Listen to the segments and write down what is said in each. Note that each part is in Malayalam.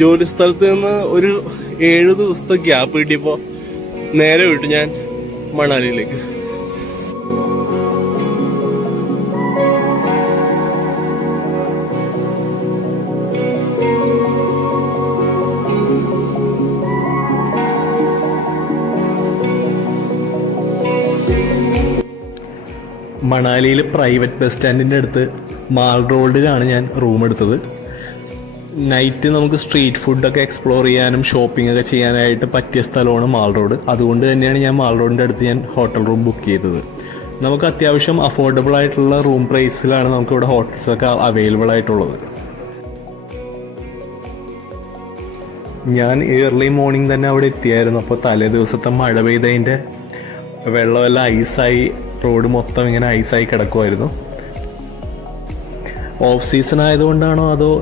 ജോലി സ്ഥലത്ത് നിന്ന് ഒരു 7 ദിവസത്തെ ഗ്യാപ്പ് കിട്ടിയപ്പോൾ നേരെ വിട്ടു ഞാൻ മണാലിയിലേക്ക്. മണാലിയിൽ പ്രൈവറ്റ് ബസ് സ്റ്റാൻഡിൻ്റെ അടുത്ത് മാൾ റോഡിലാണ് ഞാൻ റൂം എടുത്തത്. നൈറ്റ് നമുക്ക് സ്ട്രീറ്റ് ഫുഡൊക്കെ എക്സ്പ്ലോർ ചെയ്യാനും ഷോപ്പിംഗ് ഒക്കെ ചെയ്യാനായിട്ട് പറ്റിയ സ്ഥലമാണ് മാൾ റോഡ്. അതുകൊണ്ട് തന്നെയാണ് ഞാൻ മാൾ റോഡിൻ്റെ അടുത്ത് ഞാൻ ഹോട്ടൽ റൂം ബുക്ക് ചെയ്തത്. നമുക്ക് അത്യാവശ്യം അഫോർഡബിൾ ആയിട്ടുള്ള റൂം പ്രൈസിലാണ് നമുക്കിവിടെ ഹോട്ടൽസൊക്കെ അവൈലബിൾ ആയിട്ടുള്ളത്. ഞാൻ ഏർലി മോർണിംഗ് തന്നെ അവിടെ എത്തിയായിരുന്നു. അപ്പോൾ തലേ ദിവസത്തെ മഴ പെയ്തതിൻ്റെ വെള്ളമെല്ലാം ഐസായി, റോഡ് മൊത്തം ഇങ്ങനെ ഐസായി കിടക്കുമായിരുന്നു. ഓഫ് സീസൺ ആയതുകൊണ്ടാണോ അതോ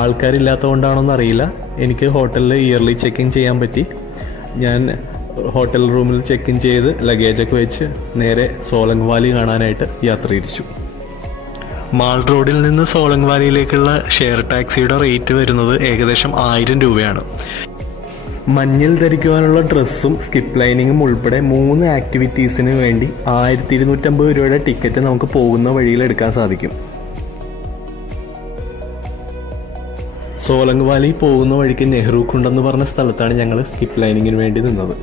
ആൾക്കാരില്ലാത്തതുകൊണ്ടാണോ എന്നറിയില്ല, എനിക്ക് ഹോട്ടലിൽ ഇയർലി ചെക്ക് ഇൻ ചെയ്യാൻ പറ്റി. ഞാൻ ഹോട്ടൽ റൂമിൽ ചെക്ക് ഇൻ ചെയ്ത് ലഗേജൊക്കെ വെച്ച് നേരെ സോലങ് വാലി കാണാനായിട്ട് യാത്ര തിരിച്ചു. മാൾ റോഡിൽ നിന്ന് സോലങ് വാലിയിലേക്കുള്ള ഷെയർ ടാക്സിയുടെ റേറ്റ് വരുന്നത് ഏകദേശം 1000 രൂപയാണ്. മഞ്ഞിൽ ധരിക്കുവാനുള്ള ഡ്രസ്സും സ്കിപ്പ് ലൈനിങ്ങും ഉൾപ്പെടെ 3 ആക്ടിവിറ്റീസിന് വേണ്ടി 1250 രൂപയുടെ ടിക്കറ്റ് നമുക്ക് പോകുന്ന വഴിയിൽ എടുക്കാൻ സാധിക്കും. സോലങ് വാലി പോകുന്ന വഴിക്ക് നെഹ്റു കുണ്ടെന്ന് പറഞ്ഞ സ്ഥലത്താണ് ഞങ്ങൾ സ്കിപ്പ് ലൈനിങ്ങിന് വേണ്ടി നിന്നത്.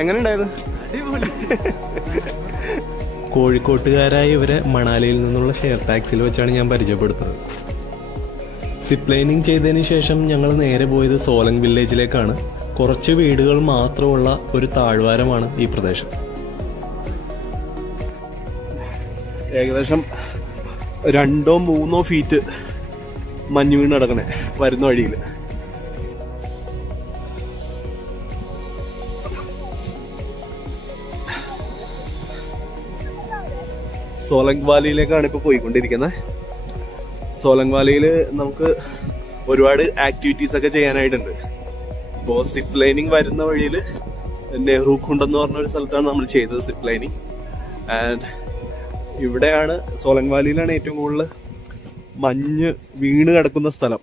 എങ്ങനെ ഉണ്ടായത്? കോഴിക്കോട്ടുകാരായ ഇവരെ മണാലിയിൽ നിന്നുള്ള ഷെയർ ടാക്സിയിൽ വെച്ചാണ് ഞാൻ പരിചയപ്പെടുത്തുന്നത്. സിപ്പ് ലൈനിങ് ചെയ്തതിന് ശേഷം ഞങ്ങൾ നേരെ പോയത് സോലങ് വില്ലേജിലേക്കാണ്. കുറച്ച് വീടുകൾ മാത്രമുള്ള ഒരു താഴ്വാരമാണ് ഈ പ്രദേശം. ഏകദേശം 2-3 ഫീറ്റ് മഞ്ഞ് വീണ് കിടക്കണേ വരുന്ന വഴിയിൽ. സോലങ് വാലിയിലേക്കാണ് ഇപ്പോൾ പോയിക്കൊണ്ടിരിക്കുന്നത്. സോലങ് വാലിയിൽ നമുക്ക് ഒരുപാട് ആക്ടിവിറ്റീസ് ഒക്കെ ചെയ്യാനായിട്ടുണ്ട്. ഇപ്പോൾ സിപ്പ് ലൈനിങ് വരുന്ന വഴിയിൽ നെഹ്റു കുണ്ട് എന്ന് പറഞ്ഞ ഒരു സ്ഥലത്താണ് നമ്മൾ ചെയ്തത് സിപ്പ് ലൈനിങ്. ആൻഡ് ഇവിടെയാണ് സോലങ് വാലിയിലാണ് ഏറ്റവും കൂടുതൽ മഞ്ഞ് വീണ് കിടക്കുന്ന സ്ഥലം.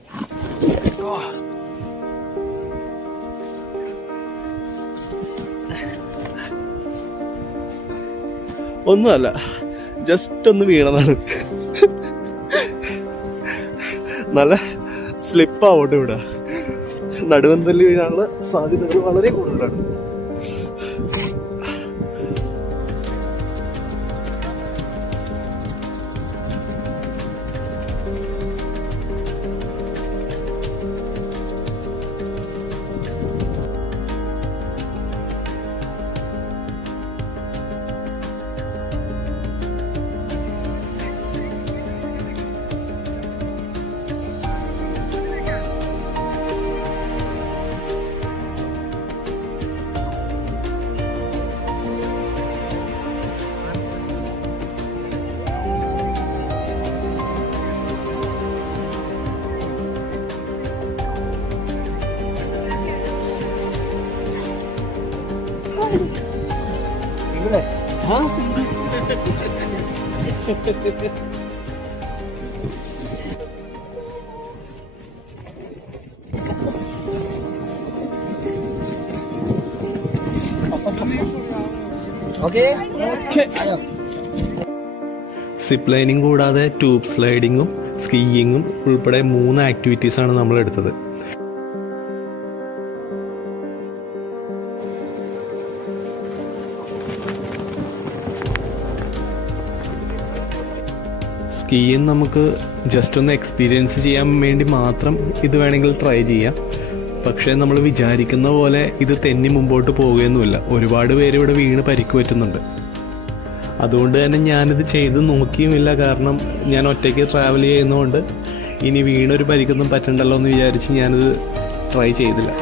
ഒന്നുമല്ല, ജസ്റ്റ് ഒന്ന് വീണതാണ്. നല്ല സ്ലിപ്പാവട്ടെ. ഇവിടെ നടുവന്തല്ലി വീഴാനുള്ള സാധ്യതകൾ വളരെ കൂടുതലാണ്. हाँ सुंदर സിപ്പ് ലൈനിങ് കൂടാതെ ട്യൂബ് സ്ലൈഡിങ്ങും സ്കീയിങ്ങും ഉൾപ്പെടെ 3 ആക്ടിവിറ്റീസാണ് നമ്മൾ എടുത്തത്. സ്കീയിങ് നമുക്ക് ജസ്റ്റ് ഒന്ന് എക്സ്പീരിയൻസ് ചെയ്യാൻ വേണ്ടി മാത്രം ഇത് വേണമെങ്കിൽ ട്രൈ ചെയ്യാം. പക്ഷേ നമ്മൾ വിചാരിക്കുന്ന പോലെ ഇത് തെന്നി മുമ്പോട്ട് പോവുകയൊന്നുമില്ല. ഒരുപാട് പേര് ഇവിടെ വീണ് പരിക്ക് പറ്റുന്നുണ്ട്. അതുകൊണ്ട് തന്നെ ഞാനിത് ചെയ്ത് നോക്കിയുമില്ല. കാരണം ഞാൻ ഒറ്റയ്ക്ക് ട്രാവൽ ചെയ്യുന്നതുകൊണ്ട് ഇനി വീണൊരു പരിക്കൊന്നും പറ്റണ്ടല്ലോ എന്ന് വിചാരിച്ച് ഞാനിത് ട്രൈ ചെയ്തില്ല.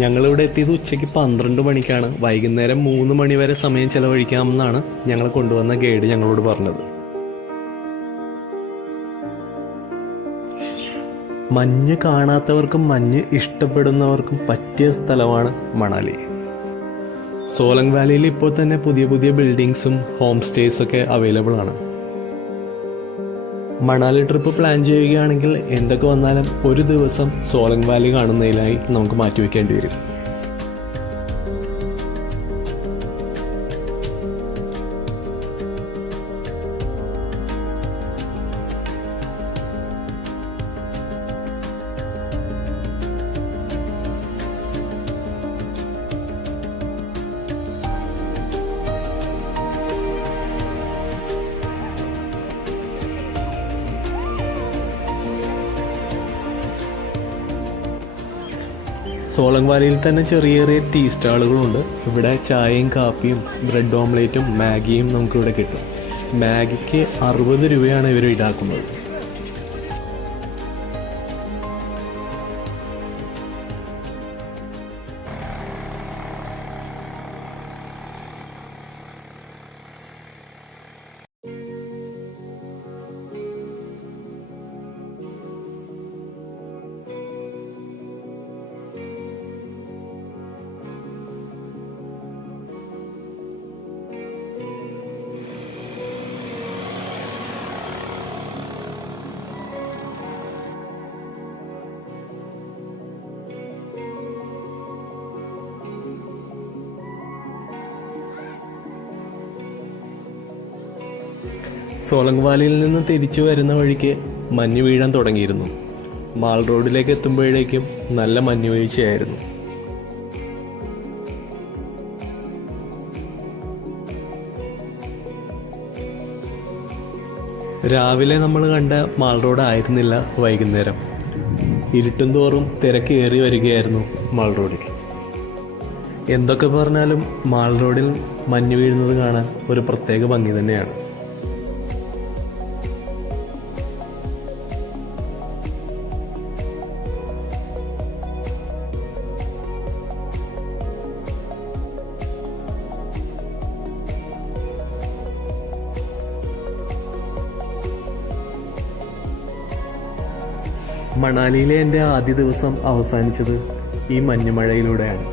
ഞങ്ങളിവിടെ എത്തിയത് ഉച്ചയ്ക്ക് 12 മണിക്കാണ്. വൈകുന്നേരം 3 മണി വരെ സമയം ചെലവഴിക്കാമെന്നാണ് ഞങ്ങളെ കൊണ്ടുവന്ന ഗൈഡ് ഞങ്ങളോട് പറഞ്ഞത്. മഞ്ഞ് കാണാത്തവർക്കും മഞ്ഞ് ഇഷ്ടപ്പെടുന്നവർക്കും പറ്റിയ സ്ഥലമാണ് മണാലി. സോലങ് വാലിയിൽ ഇപ്പോൾ തന്നെ പുതിയ പുതിയ ബിൽഡിങ്സും ഹോം സ്റ്റേസൊക്കെ അവൈലബിൾ ആണ്. മണാലി ട്രിപ്പ് പ്ലാൻ ചെയ്യുകയാണെങ്കിൽ എന്തൊക്കെ വന്നാലും ഒരു ദിവസം സോലങ് വാലി കാണുന്നതിനായി നമുക്ക് മാറ്റിവെക്കേണ്ടി വരും. സോലങ് വാലിയിൽ തന്നെ ചെറിയ ചെറിയ ടീ സ്റ്റാളുകളുണ്ട്. ഇവിടെ ചായയും കാപ്പിയും ബ്രെഡ് ഓംലേറ്റും മാഗിയും നമുക്കിവിടെ കിട്ടും. മാഗിക്ക് 60 രൂപയാണ് ഇവർ ഈടാക്കുന്നത്. സോലങ് വാലിയിൽ നിന്ന് തിരിച്ചു വരുന്ന വഴിക്ക് മഞ്ഞ് വീഴാൻ തുടങ്ങിയിരുന്നു. മാൾ റോഡിലേക്ക് എത്തുമ്പോഴേക്കും നല്ല മഞ്ഞ് വീഴ്ചയായിരുന്നു. രാവിലെ നമ്മൾ കണ്ട മാൾ റോഡ് ആയിരുന്നില്ല വൈകുന്നേരം. ഇരുട്ടും തോറും തിരക്കേറി വരികയായിരുന്നു മാൾ റോഡിൽ. എന്തൊക്കെ പറഞ്ഞാലും മാൾ റോഡിൽ മഞ്ഞ് വീഴുന്നത് കാണാൻ ഒരു പ്രത്യേക ഭംഗി തന്നെയാണ്. മണാലിയിലെ എൻ്റെ ആദ്യ ദിവസം അവസാനിച്ചത് ഈ മഞ്ഞുമഴയിലൂടെയാണ്.